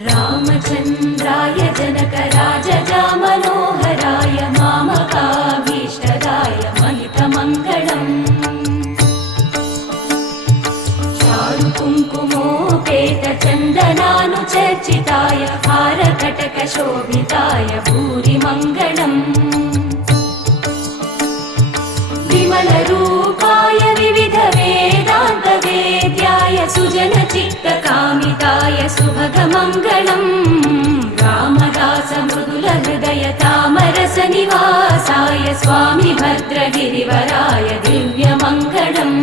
रामचन्द्राय जनकराजजामनोहराय मामकाभीष्टदाय महितमङ्गलम् चारुकुङ्कुमोपेतचन्दनानुचर्चिताय हारकटकशोभिताय भूरिमङ्गलम् विमलरूपाय विविधवेदान्तवेद्याय सुजनचित्तकामिताय सुभगमङ्गलम् रामदासमृदुलहृदय तामरसनिवासाय स्वामि भद्रगिरिवराय दिव्यमङ्गलम्